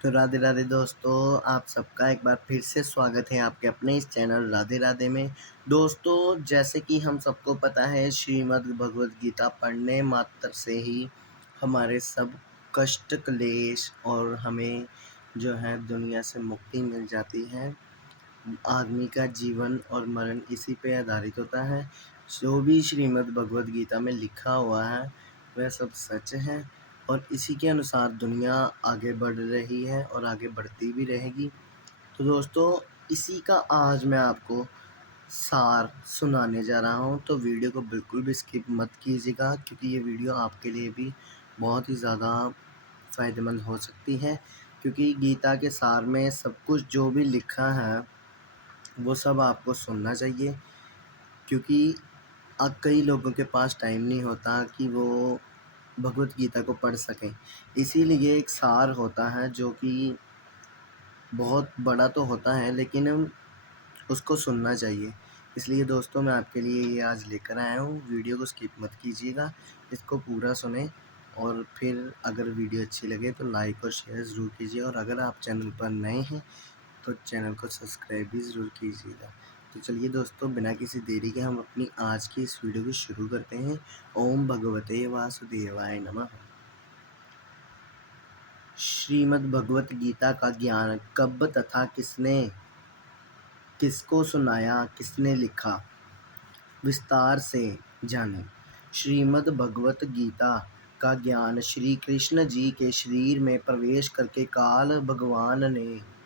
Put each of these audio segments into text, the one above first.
तो राधे राधे दोस्तों, आप सबका एक बार फिर से स्वागत है आपके अपने इस चैनल राधे राधे में। दोस्तों, जैसे कि हम सबको पता है, श्रीमद् भगवद गीता पढ़ने मात्र से ही हमारे सब कष्ट क्लेश और हमें जो है दुनिया से मुक्ति मिल जाती है। आदमी का जीवन और मरण इसी पे आधारित होता है। जो भी श्रीमद् भगवद गीता में लिखा हुआ है वह सब सच है और इसी के अनुसार दुनिया आगे बढ़ रही है और आगे बढ़ती भी रहेगी। तो दोस्तों, इसी का आज मैं आपको सार सुनाने जा रहा हूँ, तो वीडियो को बिल्कुल भी स्किप मत कीजिएगा, क्योंकि ये वीडियो आपके लिए भी बहुत ही ज़्यादा फ़ायदेमंद हो सकती है। क्योंकि गीता के सार में सब कुछ जो भी लिखा है वो सब आपको सुनना चाहिए, क्योंकि कई लोगों के पास टाइम नहीं होता कि वो भगवत गीता को पढ़ सकें। इसीलिए एक सार होता है जो कि बहुत बड़ा तो होता है, लेकिन उसको सुनना चाहिए। इसलिए दोस्तों, मैं आपके लिए ये आज लेकर आया हूँ। वीडियो को स्किप मत कीजिएगा, इसको पूरा सुनें और फिर अगर वीडियो अच्छी लगे तो लाइक और शेयर ज़रूर कीजिए, और अगर आप चैनल पर नए हैं तो चैनल को सब्सक्राइब भी ज़रूर कीजिएगा। तो चलिए दोस्तों, बिना किसी देरी के हम अपनी आज की इस वीडियो को शुरू करते हैं। ओम भगवते वासुदेवाय नमः। श्रीमद् भगवत गीता का ज्ञान कब तथा किसने किसको सुनाया, किसने लिखा, विस्तार से जानें। श्रीमद् भगवत गीता का ज्ञान श्री कृष्ण जी के शरीर में प्रवेश करके काल भगवान ने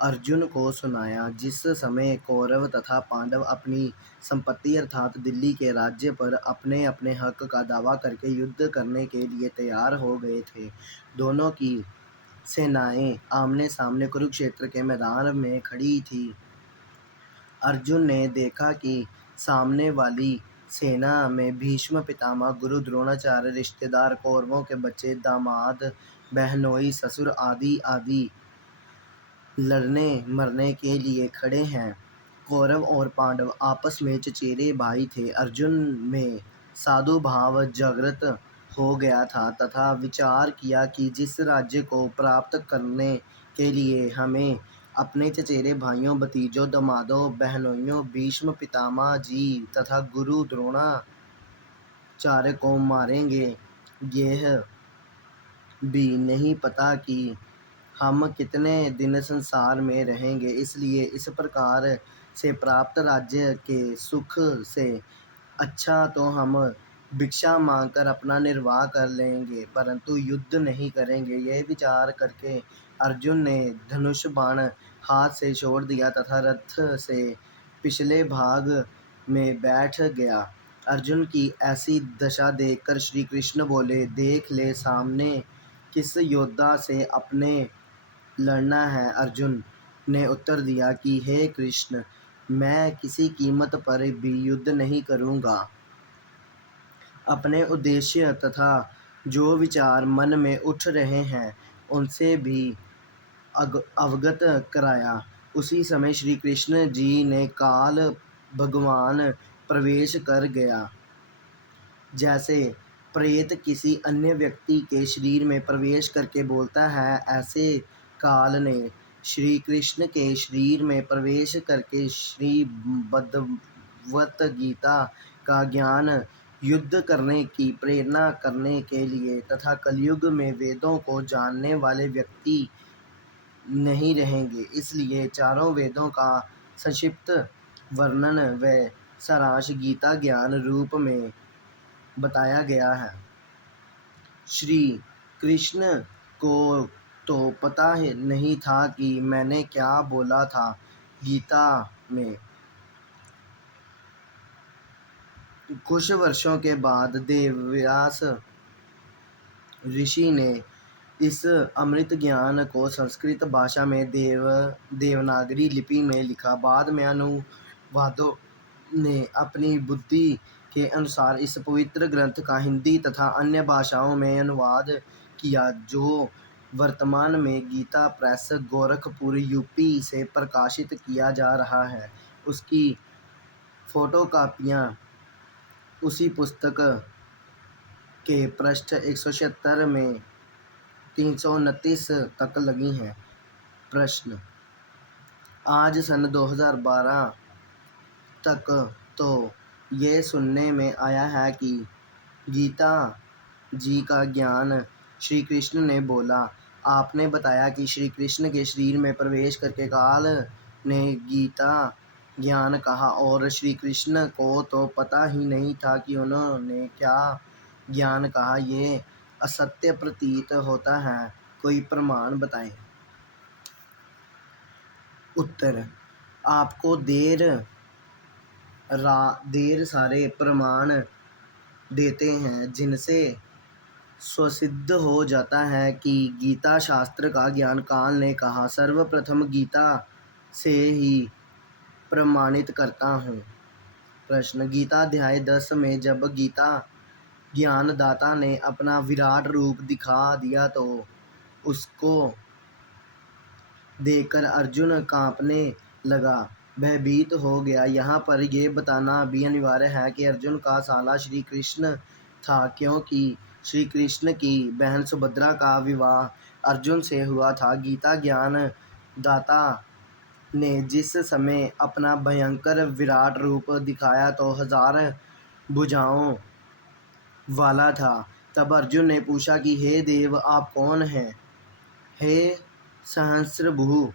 अर्जुन को सुनाया। जिस समय कौरव तथा पांडव अपनी संपत्ति अर्थात दिल्ली के राज्य पर अपने अपने हक का दावा करके युद्ध करने के लिए तैयार हो गए थे, दोनों की सेनाएं आमने सामने कुरुक्षेत्र के मैदान में खड़ी थी। अर्जुन ने देखा कि सामने वाली सेना में भीष्म पितामह, गुरु द्रोणाचार्य, रिश्तेदार, कौरवों के बच्चे, दामाद, बहनोई, ससुर आदि आदि लड़ने मरने के लिए खड़े हैं। कौरव और पांडव आपस में चचेरे भाई थे। अर्जुन में साधु भाव जागृत हो गया था तथा विचार किया कि जिस राज्य को प्राप्त करने के लिए हमें अपने चचेरे भाइयों, भतीजों, दामादों, बहनोइयों, भीष्म पितामह जी तथा गुरु द्रोणाचार्य को मारेंगे, यह भी नहीं पता कि हम कितने दिन संसार में रहेंगे। इसलिए इस प्रकार से प्राप्त राज्य के सुख से अच्छा तो हम भिक्षा मांगकर अपना निर्वाह कर लेंगे, परंतु युद्ध नहीं करेंगे। यह विचार करके अर्जुन ने धनुष बाण हाथ से छोड़ दिया तथा रथ से पिछले भाग में बैठ गया। अर्जुन की ऐसी दशा देखकर श्री कृष्ण बोले, देख ले सामने किस योद्धा से अपने लड़ना है। अर्जुन ने उत्तर दिया कि हे कृष्ण, मैं किसी कीमत पर भी युद्ध नहीं करूँगा। अपने उद्देश्य तथा जो विचार मन में उठ रहे हैं उनसे भी अवगत कराया। उसी समय श्री कृष्ण जी ने काल भगवान प्रवेश कर गया। जैसे प्रेत किसी अन्य व्यक्ति के शरीर में प्रवेश करके बोलता है, ऐसे काल ने श्री कृष्ण के शरीर में प्रवेश करके श्री भगवत गीता का ज्ञान युद्ध करने की प्रेरणा करने के लिए तथा कलयुग में वेदों को जानने वाले व्यक्ति नहीं रहेंगे। इसलिए चारों वेदों का संक्षिप्त वर्णन व सारांश गीता ज्ञान रूप में बताया गया है। श्री कृष्ण को तो पता ही नहीं था कि मैंने क्या बोला था। गीता में कुछ वर्षों के बाद देवव्यास ऋषि ने इस अमृत ज्ञान को संस्कृत भाषा में देवनागरी लिपि में लिखा। बाद में अनुवादों ने अपनी बुद्धि के अनुसार इस पवित्र ग्रंथ का हिंदी तथा अन्य भाषाओं में अनुवाद किया, जो वर्तमान में गीता प्रेस, गोरखपुर, यूपी से प्रकाशित किया जा रहा है। उसकी फोटोकॉपियाँ उसी पुस्तक के पृष्ठ 176 में 329 तक लगी हैं। प्रश्न, आज सन 2012 तक तो ये सुनने में आया है कि गीता जी का ज्ञान श्री कृष्ण ने बोला। आपने बताया कि श्री कृष्ण के शरीर में प्रवेश करके काल ने गीता ज्ञान कहा और श्री कृष्ण को तो पता ही नहीं था कि उन्होंने क्या ज्ञान कहा। ये असत्य प्रतीत होता है, कोई प्रमाण बताएं। उत्तर, आपको देर सारे प्रमाण देते हैं जिनसे स्वसिद्ध हो जाता है कि गीता शास्त्र का ज्ञान काल ने कहा। सर्वप्रथम गीता से ही प्रमाणित करता हूँ। प्रश्न, गीता अध्याय 10 में जब गीता ज्ञानदाता ने अपना विराट रूप दिखा दिया तो उसको देखकर अर्जुन कांपने लगा, भयभीत हो गया। यहाँ पर यह बताना भी अनिवार्य है कि अर्जुन का साला श्री कृष्ण था, क्योंकि श्री कृष्ण की बहन सुभद्रा का विवाह अर्जुन से हुआ था। गीता ज्ञान दाता ने जिस समय अपना भयंकर विराट रूप दिखाया तो 1000 भुजाओं वाला था। तब अर्जुन ने पूछा कि हे देव, आप कौन हैं? हे सहस्त्रभुज,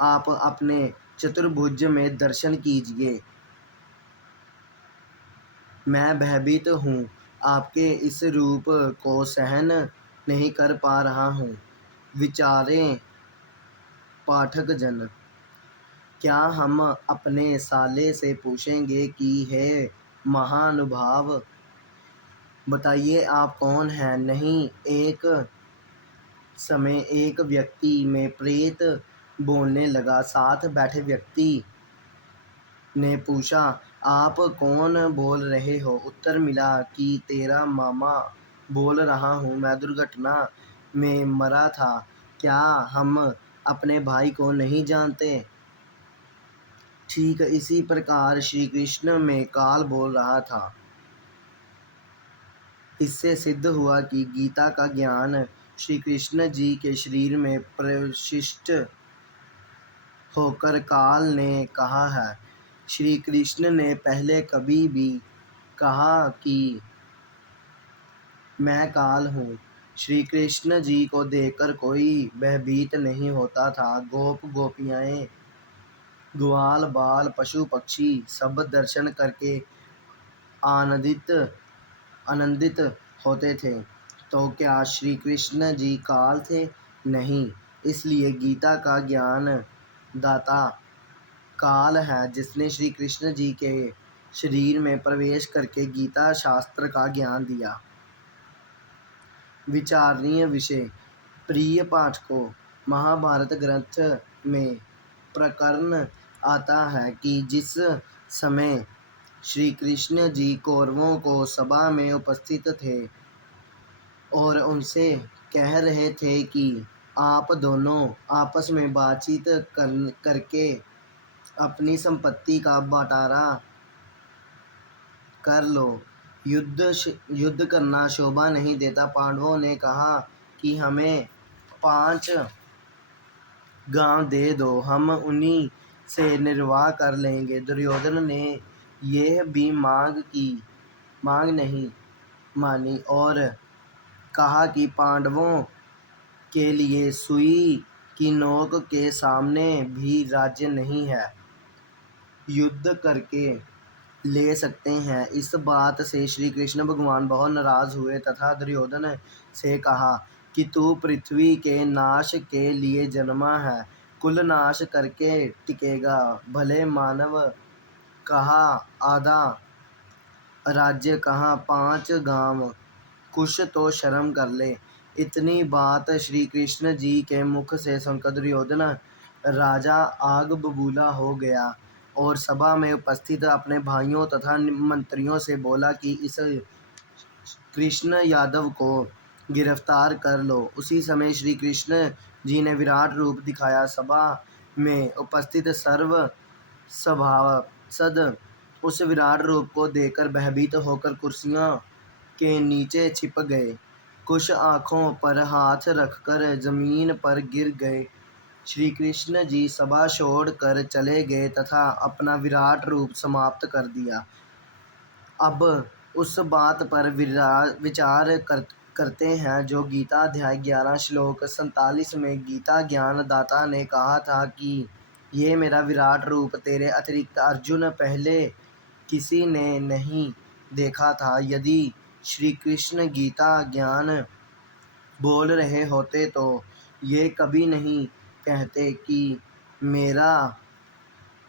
आप अपने चतुर्भुज में दर्शन कीजिए। मैं भयभीत हूँ, आपके इस रूप को सहन नहीं कर पा रहा हूँ। विचारें पाठक जन, क्या हम अपने साले से पूछेंगे कि हे महानुभाव, बताइए आप कौन हैं? नहीं। एक समय एक व्यक्ति में प्रेत बोलने लगा। साथ बैठे व्यक्ति ने पूछा, आप कौन बोल रहे हो? उत्तर मिला कि तेरा मामा बोल रहा हूँ, मैं दुर्घटना में मरा था। क्या हम अपने भाई को नहीं जानते? ठीक इसी प्रकार श्री कृष्ण में काल बोल रहा था। इससे सिद्ध हुआ कि गीता का ज्ञान श्री कृष्ण जी के शरीर में प्रविष्ट होकर काल ने कहा है। श्री कृष्ण ने पहले कभी भी कहा कि मैं काल हूँ। श्री कृष्ण जी को देखकर कोई भयभीत नहीं होता था। गोप गोपियाँ, ग्वाल बाल, पशु पक्षी सब दर्शन करके आनंदित होते थे। तो क्या श्री कृष्ण जी काल थे? नहीं। इसलिए गीता का ज्ञान दाता काल है, जिसने श्री कृष्ण जी के शरीर में प्रवेश करके गीता शास्त्र का ज्ञान दिया। विचारणीय विषय। प्रिय पाठकों, महाभारत ग्रंथ में प्रकरण आता है कि जिस समय श्री कृष्ण जी कौरवों को सभा में उपस्थित थे और उनसे कह रहे थे कि आप दोनों आपस में बातचीत करके अपनी संपत्ति का बंटवारा कर लो, युद्ध करना शोभा नहीं देता। पांडवों ने कहा कि हमें 5 गांव दे दो, हम उन्हीं से निर्वाह कर लेंगे। दुर्योधन ने यह भी मांग नहीं मानी और कहा कि पांडवों के लिए सुई की नोक के सामने भी राज्य नहीं है, युद्ध करके ले सकते हैं। इस बात से श्री कृष्ण भगवान बहुत नाराज हुए तथा दुर्योधन से कहा कि तू पृथ्वी के नाश के लिए जन्मा है, कुल नाश करके टिकेगा। भले मानव, कहाँ आधा राज्य, कहाँ 5 गांव, कुछ तो शर्म कर ले। इतनी बात श्री कृष्ण जी के मुख से सुनकर दुर्योधन राजा आग बबूला हो गया और सभा में उपस्थित अपने भाइयों तथा मंत्रियों से बोला कि इस कृष्ण यादव को गिरफ्तार कर लो। उसी समय श्री कृष्ण जी ने विराट रूप दिखाया। सभा में उपस्थित सर्व सभासद उस विराट रूप को देखकर भयभीत होकर कुर्सियों के नीचे छिप गए। कुछ आँखों पर हाथ रखकर जमीन पर गिर गए। श्री कृष्ण जी सभा छोड़कर चले गए तथा अपना विराट रूप समाप्त कर दिया। अब उस बात पर विचार करते हैं जो गीता अध्याय 11 श्लोक 47 में गीता ज्ञान दाता ने कहा था कि ये मेरा विराट रूप तेरे अतिरिक्त अर्जुन पहले किसी ने नहीं देखा था। यदि श्री कृष्ण गीता ज्ञान बोल रहे होते तो ये कभी नहीं कहते कि मेरा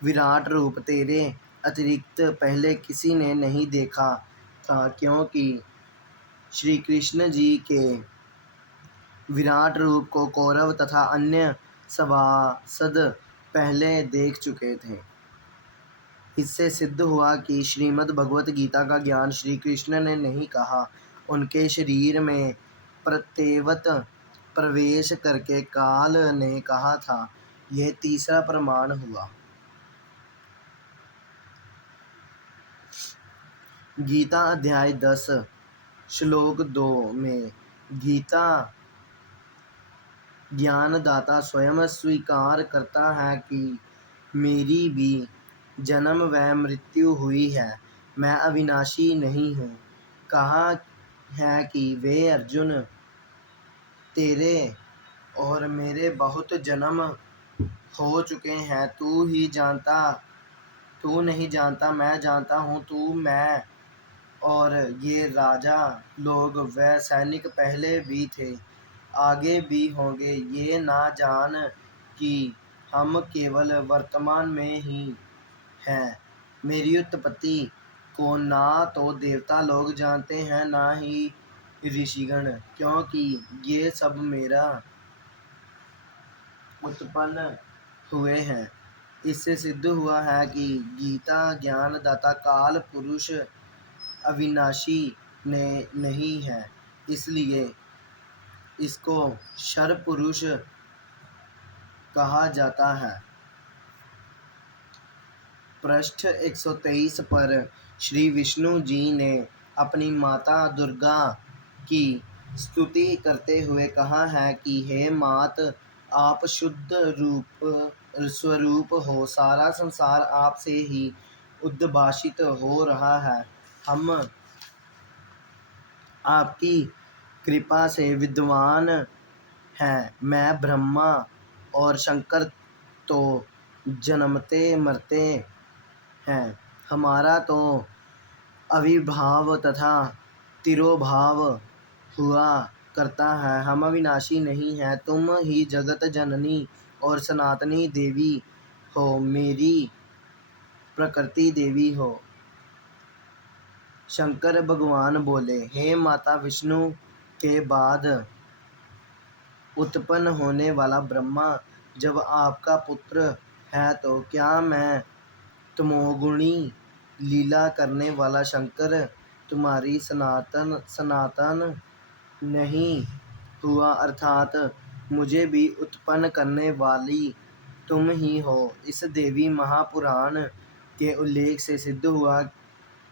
विराट रूप तेरे अतिरिक्त पहले किसी ने नहीं देखा था, क्योंकि श्री कृष्ण जी के विराट रूप को कौरव तथा अन्य सभासद पहले देख चुके थे। इससे सिद्ध हुआ कि श्रीमद् भगवत गीता का ज्ञान श्री कृष्ण ने नहीं कहा, उनके शरीर में प्रत्येवत प्रवेश करके काल ने कहा था। यह तीसरा प्रमाण हुआ। गीता अध्याय 10 श्लोक 2 में गीता ज्ञानदाता स्वयं स्वीकार करता है कि मेरी भी जन्म व मृत्यु हुई है, मैं अविनाशी नहीं हूँ। कहा है कि वे अर्जुन, तेरे और मेरे बहुत जन्म हो चुके हैं, तू नहीं जानता, मैं जानता हूँ। तू, मैं और ये राजा लोग व सैनिक पहले भी थे, आगे भी होंगे। ये ना जान कि हम केवल वर्तमान में ही हैं। मेरी उत्पत्ति को ना तो देवता लोग जानते हैं ना ही ऋषिगण, क्योंकि ये सब मेरा उत्पन्न हुए हैं। इससे सिद्ध हुआ है कि गीता ज्ञानदाता काल पुरुष अविनाशी नहीं है, इसलिए इसको क्षर पुरुष कहा जाता है। पृष्ठ 123 पर श्री विष्णु जी ने अपनी माता दुर्गा की स्तुति करते हुए कहा है कि हे मात, आप शुद्ध स्वरूप हो, सारा संसार आपसे ही उद्भाषित हो रहा है। हम आपकी कृपा से विद्वान हैं। मैं ब्रह्मा और शंकर तो जन्मते मरते हैं, हमारा तो अविर्भाव तथा तिरोभाव हुआ करता है। हम अविनाशी नहीं हैं। तुम ही जगत जननी और सनातनी देवी हो, मेरी प्रकृति देवी हो। शंकर भगवान बोले, हे माता विष्णु के बाद उत्पन्न होने वाला ब्रह्मा, जब आपका पुत्र है तो क्या मैं तमोगुणी लीला करने वाला शंकर तुम्हारी सनातन नहीं हुआ, अर्थात मुझे भी उत्पन्न करने वाली तुम ही हो। इस देवी महापुराण के उल्लेख से सिद्ध हुआ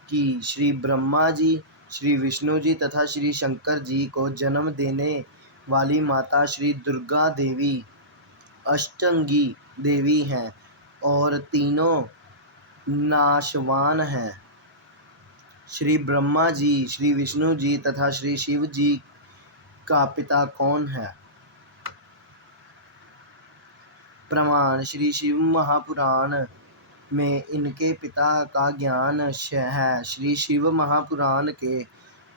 कि श्री ब्रह्मा जी, श्री विष्णु जी तथा श्री शंकर जी को जन्म देने वाली माता श्री दुर्गा देवी अष्टांगी देवी हैं और तीनों नाशवान हैं। श्री ब्रह्मा जी, श्री विष्णु जी तथा श्री शिव जी का पिता कौन है? प्रमाण: श्री शिव महापुराण में इनके पिता का ज्ञान है। श्री शिव महापुराण के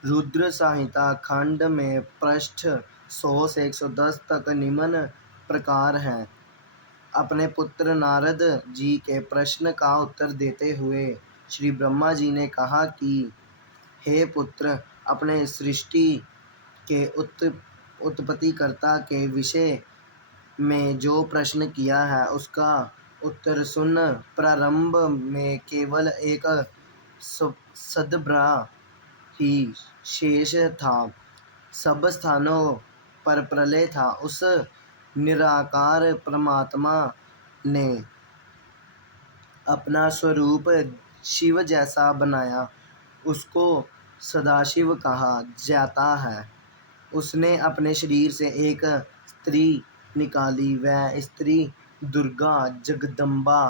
रुद्र संहिता खंड में पृष्ठ 100 से 110 तक निम्न प्रकार हैं। अपने पुत्र नारद जी के प्रश्न का उत्तर देते हुए श्री ब्रह्मा जी ने कहा कि हे पुत्र, अपने सृष्टि के उत्पत्तिकर्ता के विषय में जो प्रश्न किया है उसका उत्तर सुन। प्रारंभ में केवल एक सद्ब्रह्म ही शेष था, सब स्थानों पर प्रलय था। उस निराकार परमात्मा ने अपना स्वरूप शिव जैसा बनाया, उसको सदाशिव कहा जाता है। उसने अपने शरीर से एक स्त्री निकाली। वह स्त्री दुर्गा, जगदम्बा,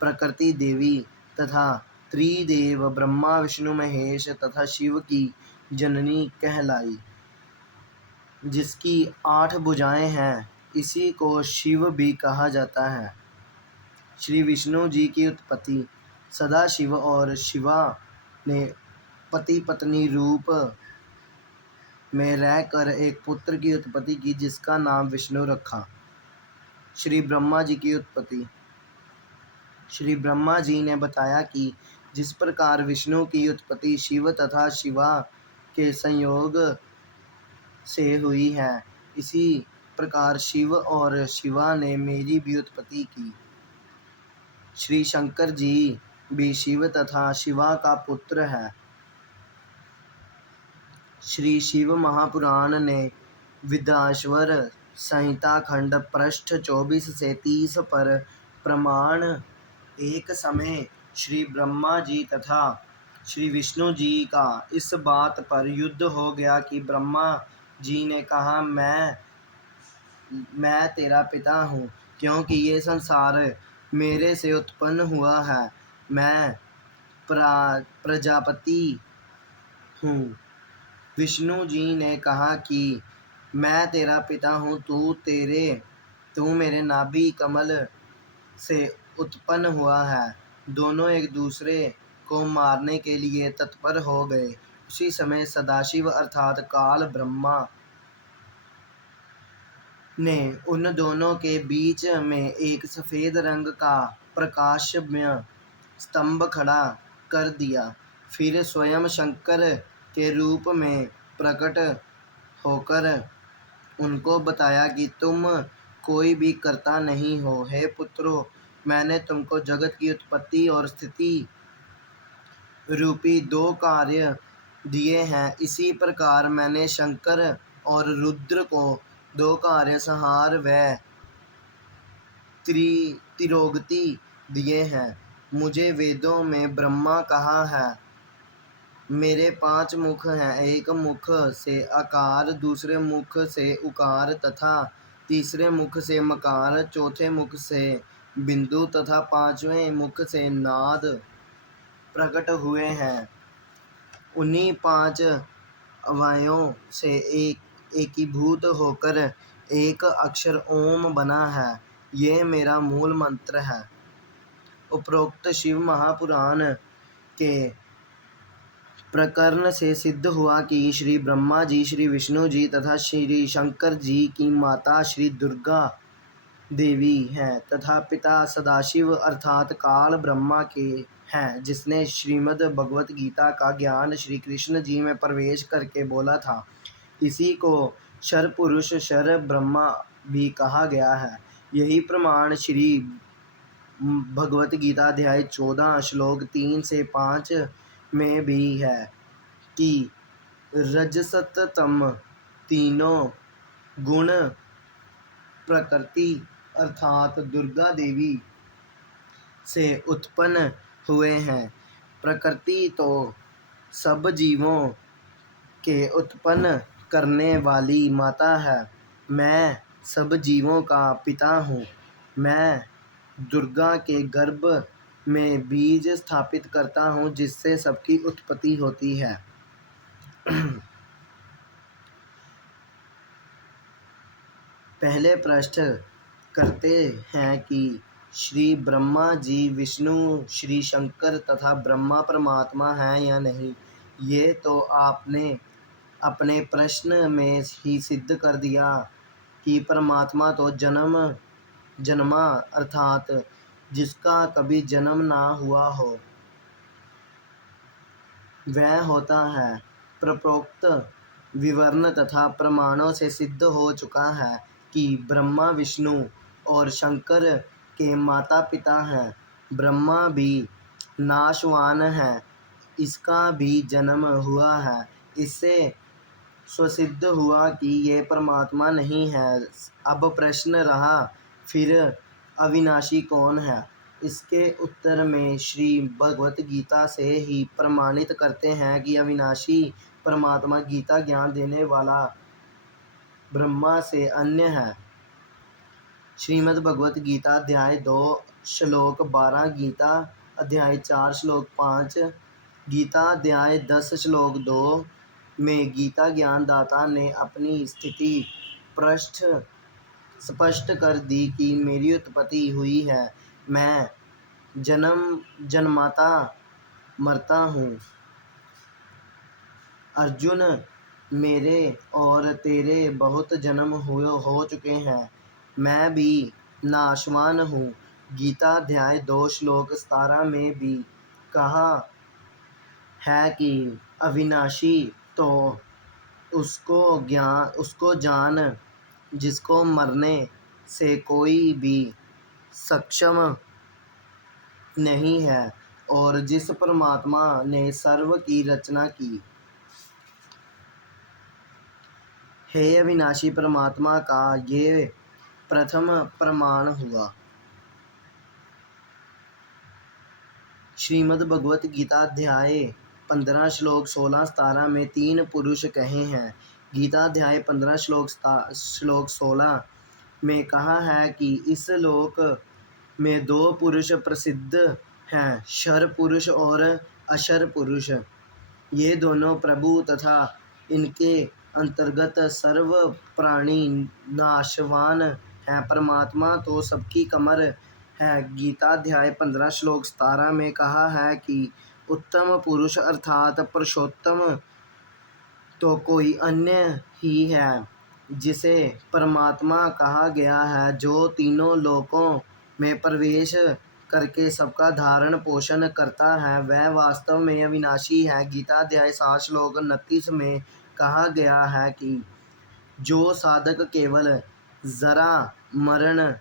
प्रकृति देवी तथा त्रिदेव ब्रह्मा, विष्णु, महेश तथा शिव की जननी कहलाई, जिसकी 8 भुजाएं हैं। इसी को शिव भी कहा जाता है। श्री विष्णु जी की उत्पत्ति। सदाशिव और शिवा ने पति पत्नी रूप में रहकर एक पुत्र की उत्पत्ति की, जिसका नाम विष्णु रखा। श्री ब्रह्मा जी की उत्पत्ति। श्री ब्रह्मा जी ने बताया कि जिस प्रकार विष्णु की उत्पत्ति शिव तथा शिवा के संयोग से हुई है, इसी प्रकार शिव और शिवा ने मेरी भी उत्पत्ति की। श्री शंकर जी भी शिव तथा शिवा का पुत्र है। श्री शिव महापुराण ने विद्याश्वर संहिता खंड पृष्ठ 24 से 30 पर प्रमाण, एक समय श्री ब्रह्मा जी तथा श्री विष्णु जी का इस बात पर युद्ध हो गया कि ब्रह्मा जी ने कहा, मैं तेरा पिता हूँ, क्योंकि ये संसार मेरे से उत्पन्न हुआ है। मैं प्रजापति हूँ। विष्णु जी ने कहा कि मैं तेरा पिता हूँ, तू मेरे नाभि कमल से उत्पन्न हुआ है। दोनों एक दूसरे को मारने के लिए तत्पर हो गए। उसी समय सदाशिव अर्थात काल ब्रह्मा ने उन दोनों के बीच में एक सफ़ेद रंग का प्रकाशमय स्तंभ खड़ा कर दिया। फिर स्वयं शंकर के रूप में प्रकट होकर उनको बताया कि तुम कोई भी कर्ता नहीं हो। हे पुत्रों, मैंने तुमको जगत की उत्पत्ति और स्थिति रूपी 2 कार्य दिए हैं। इसी प्रकार मैंने शंकर और रुद्र को 2 कार्य, संहार व तिरोगति दिए हैं। मुझे वेदों में ब्रह्मा कहा है। मेरे 5 मुख हैं, एक मुख से आकार, दूसरे मुख से उकार तथा तीसरे मुख से मकार, चौथे मुख से बिंदु तथा 5वें मुख से नाद प्रकट हुए हैं। उन्हीं 5 अवयवों से एकीभूत होकर एक अक्षर ओम बना है। ये मेरा मूल मंत्र है। उपरोक्त शिव महापुराण के प्रकरण से सिद्ध हुआ कि श्री ब्रह्मा जी, श्री विष्णु जी तथा श्री शंकर जी की माता श्री दुर्गा देवी हैं तथा पिता सदाशिव अर्थात काल ब्रह्मा के हैं, जिसने श्रीमद् भगवत गीता का ज्ञान श्री कृष्ण जी में प्रवेश करके बोला था। इसी को शर पुरुष, शर ब्रह्मा भी कहा गया है। यही प्रमाण श्री भगवत गीता अध्याय 14 श्लोक 3 से 5 में भी है कि रजसतम तीनों गुण प्रकृति अर्थात दुर्गा देवी से उत्पन्न हुए हैं। प्रकृति तो सब जीवों के उत्पन्न करने वाली माता है। मैं सब जीवों का पिता हूँ। मैं दुर्गा के गर्भ में बीज स्थापित करता हूँ, जिससे सबकी उत्पत्ति होती है। पहले प्रश्न करते हैं कि श्री ब्रह्मा जी विष्णु, श्री शंकर तथा ब्रह्मा परमात्मा हैं या नहीं। ये तो आपने अपने प्रश्न में ही सिद्ध कर दिया कि परमात्मा तो जन्मा अर्थात जिसका कभी जन्म ना हुआ हो वह होता है। प्रप्रोक्त विवरण तथा प्रमाणों से सिद्ध हो चुका है कि ब्रह्मा विष्णु और शंकर के माता पिता हैं। ब्रह्मा भी नाशवान है, इसका भी जन्म हुआ है। इससे स्वसिद्ध हुआ कि ये परमात्मा नहीं है। अब प्रश्न रहा, फिर अविनाशी कौन है। इसके उत्तर में श्री भगवत गीता से ही प्रमाणित करते हैं कि अविनाशी परमात्मा, गीता ज्ञान देने वाला ब्रह्मा से अन्य है। श्रीमद् भगवत गीता अध्याय 2 श्लोक 12, गीता अध्याय 4 श्लोक 5, गीता अध्याय 10 श्लोक 2 में गीता ज्ञानदाता ने अपनी स्थिति स्पष्ट कर दी कि मेरी उत्पत्ति हुई है, मैं जन्माता मरता हूँ। अर्जुन, मेरे और तेरे बहुत जन्म हो चुके हैं, मैं भी नाशवान हूँ। गीता अध्याय 2 श्लोक 17 में भी कहा है कि अविनाशी तो उसको जान जिसको मरने से कोई भी सक्षम नहीं है और जिस परमात्मा ने सर्व की रचना की। हे अविनाशी परमात्मा का ये प्रथम प्रमाण हुआ। श्रीमद् भगवत गीता अध्याय 15 श्लोक 16-17 में 3 पुरुष कहे हैं। गीता अध्याय 15 श्लोक 16 में कहा है कि इस लोक में 2 पुरुष प्रसिद्ध हैं, शर पुरुष और अशर पुरुष। ये दोनों प्रभु तथा इनके अंतर्गत सर्व प्राणी नाशवान हैं। परमात्मा तो सबकी कमर है। गीता अध्याय 15 श्लोक 17 में कहा है कि उत्तम पुरुष अर्थात पुरुषोत्तम तो कोई अन्य ही है जिसे परमात्मा कहा गया है, जो तीनों लोकों में प्रवेश करके सबका धारण पोषण करता है, वह वास्तव में अविनाशी है। गीता अध्याय 7 श्लोक 29 में कहा गया है कि जो साधक केवल जरा मरण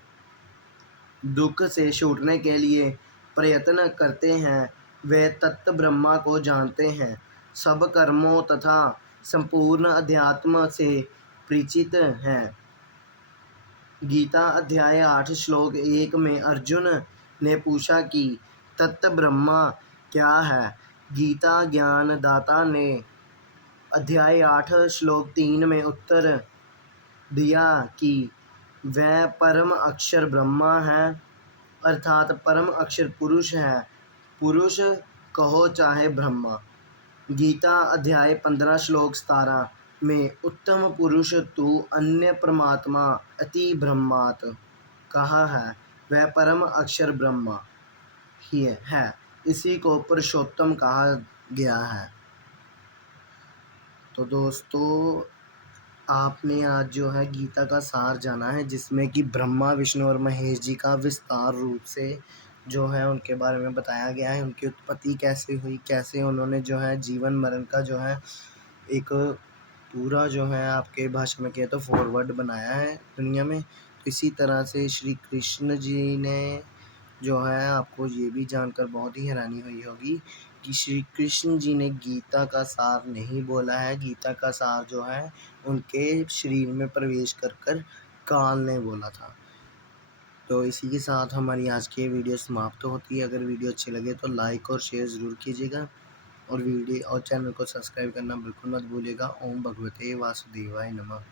दुख से छूटने के लिए प्रयत्न करते हैं, वे तत्व ब्रह्मा को जानते हैं, सब कर्मों तथा संपूर्ण अध्यात्म से परिचित हैं। गीता अध्याय 8 श्लोक 1 में अर्जुन ने पूछा कि तत्व ब्रह्मा क्या है। गीता ज्ञानदाता ने अध्याय 8 श्लोक 3 में उत्तर दिया कि वह परम अक्षर ब्रह्मा है, अर्थात परम अक्षर पुरुष है, पुरुष कहो चाहे ब्रह्मा। गीता अध्याय 15 श्लोक 17 में उत्तम पुरुष तू अन्य परमात्मा अति ब्रह्मात् कहा है, वह परम अक्षर ब्रह्मा ही है, इसी को पुरुषोत्तम कहा गया है। तो दोस्तों, आपने आज जो है गीता का सार जाना है, जिसमें कि ब्रह्मा विष्णु और महेश जी का विस्तार रूप से जो है उनके बारे में बताया गया है। उनकी उत्पत्ति कैसे हुई, कैसे उन्होंने जो है जीवन मरण का जो है एक पूरा जो है आपके भाषा में कहे तो फॉरवर्ड बनाया है दुनिया में। तो इसी तरह से श्री कृष्ण जी ने जो है, आपको ये भी जानकर बहुत ही हैरानी हुई होगी कि श्री कृष्ण जी ने गीता का सार नहीं बोला है। गीता का सार जो है उनके शरीर में प्रवेश कर काल ने बोला था। तो इसी के साथ हमारी आज की वीडियो समाप्त होती है। अगर वीडियो अच्छी लगे तो लाइक और शेयर ज़रूर कीजिएगा और चैनल को सब्सक्राइब करना बिल्कुल मत भूलिएगा। ओम भगवते वासुदेवाय नमः।